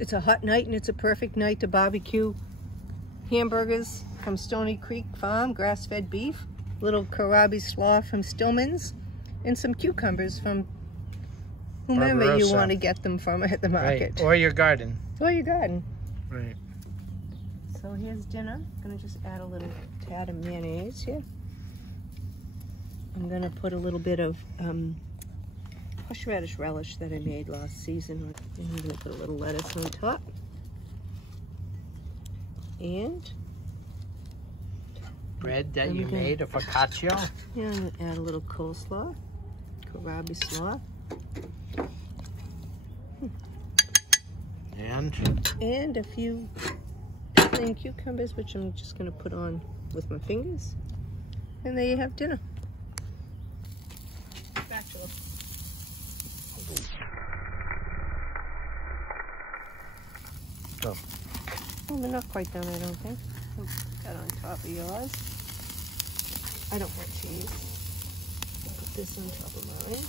It's a hot night and it's a perfect night to barbecue hamburgers from Stony Creek Farm, grass-fed beef, little Kohlrabi slaw from Stillman's, and some cucumbers from whomever Barbarossa. you want to get them from at the market. Right. Or your garden. Or your garden. Right. So here's dinner. I'm gonna just add a little tad of mayonnaise here. I'm gonna put a little bit of horseradish relish that I made last season. And I'm gonna put a little lettuce on top. And Bread that you made, a focaccia. yeah, I'm gonna add a little coleslaw, Kohlrabi slaw. And a few plain cucumbers, which I'm just gonna put on with my fingers. And there you have dinner. Spatula. Go. Well, they're not quite done, I don't think. I'll put that on top of yours. I don't want cheese. I'll put this on top of mine.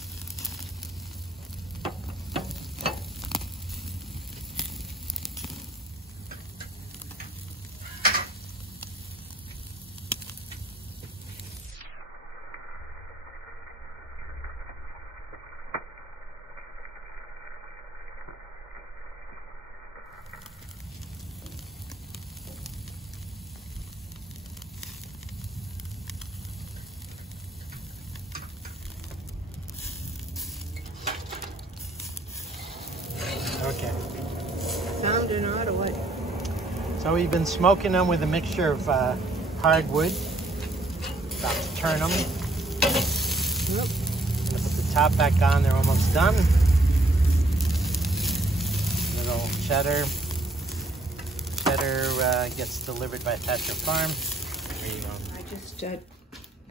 Okay. Found or not, or what? So we've been smoking them with a mixture of hardwood. About to turn them. Yep. Gonna put the top back on. They're almost done. Little cheddar. Cheddar gets delivered by Thatcher Farm. There you go. I just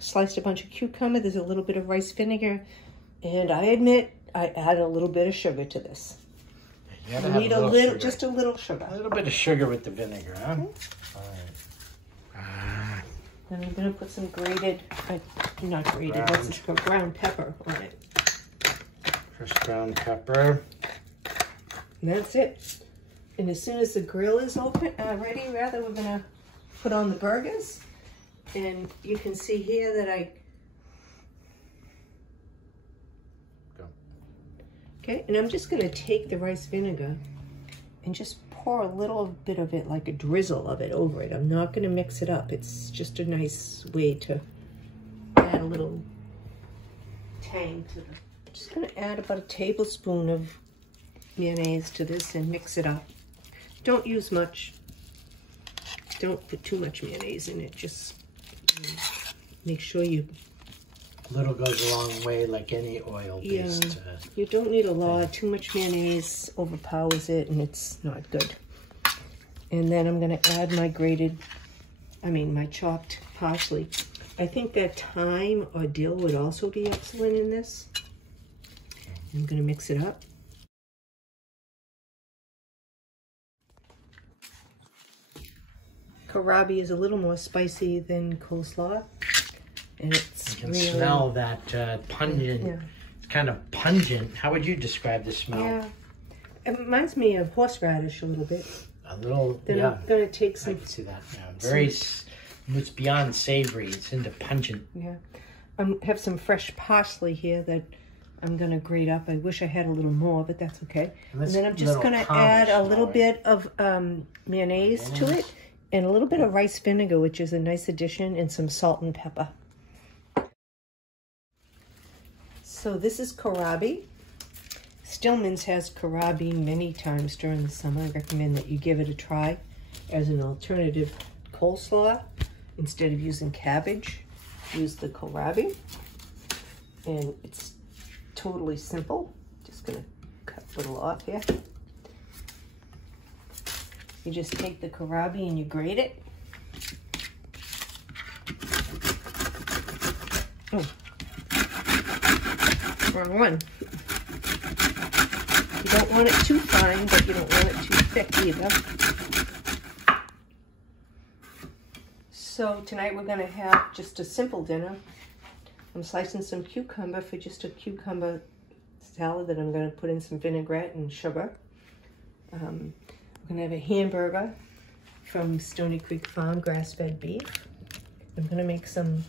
sliced a bunch of cucumber. There's a little bit of rice vinegar, and I admit I added a little bit of sugar to this. You You need a little, just a little sugar. A little bit of sugar with the vinegar, huh? Okay. All right. Then I'm gonna put some grated, not grated, what's this called? Ground pepper on it. Fresh ground pepper. And that's it. And as soon as the grill is open, ready, rather, we're gonna put on the burgers. And you can see here that okay, and I'm just gonna take the rice vinegar and just pour a little bit of it, like a drizzle of it over it. I'm not gonna mix it up. It's just a nice way to add a little tang to the... I'm just gonna add about a tablespoon of mayonnaise to this and mix it up. Don't use much. Don't put too much mayonnaise in it. Just make sure you... Little goes a long way, like any oil-based. Yeah, you don't need a lot. Too much mayonnaise overpowers it, and it's not good. And then I'm going to add my chopped parsley. I think that thyme or dill would also be excellent in this. I'm going to mix it up. Kohlrabi is a little more spicy than coleslaw. And it's You can really, smell that pungent, yeah. It's kind of pungent. How would you describe the smell? Yeah, it reminds me of horseradish a little bit. A little, Then yeah. I'm gonna take I some. can see that. Yeah. Very, it's beyond savory. It's into pungent. Yeah, I have some fresh parsley here that I'm gonna grate up. I wish I had a little more, but that's okay. And then I'm just gonna add a little bit of mayonnaise to it, and a little bit of rice vinegar, which is a nice addition, and some salt and pepper. So this is Kohlrabi. Stillman's has Kohlrabi many times during the summer. I recommend that you give it a try as an alternative coleslaw. Instead of using cabbage, use the Kohlrabi. And it's totally simple. Just gonna cut a little off here. You just take the Kohlrabi and you grate it. Oh. Wrong one. You don't want it too fine, but you don't want it too thick either. So tonight we're going to have just a simple dinner. I'm slicing some cucumber for just a cucumber salad that I'm going to put in some vinaigrette and sugar. We're gonna have a hamburger from Stony Creek Farm, grass-fed beef. I'm gonna make some...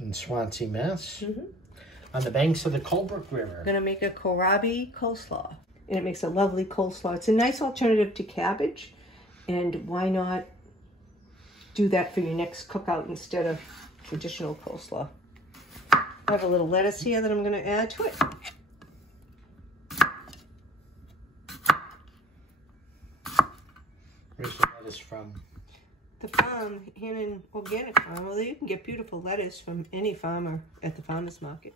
In Swansea, Mass. On the banks of the Colebrook River. I'm gonna make a kohlrabi coleslaw. And it makes a lovely coleslaw. It's a nice alternative to cabbage. And why not do that for your next cookout instead of traditional coleslaw? I have a little lettuce here that I'm gonna add to it. Where's the lettuce from? The farm, Hannon Organic Farm. Although you can get beautiful lettuce from any farmer at the farmer's market.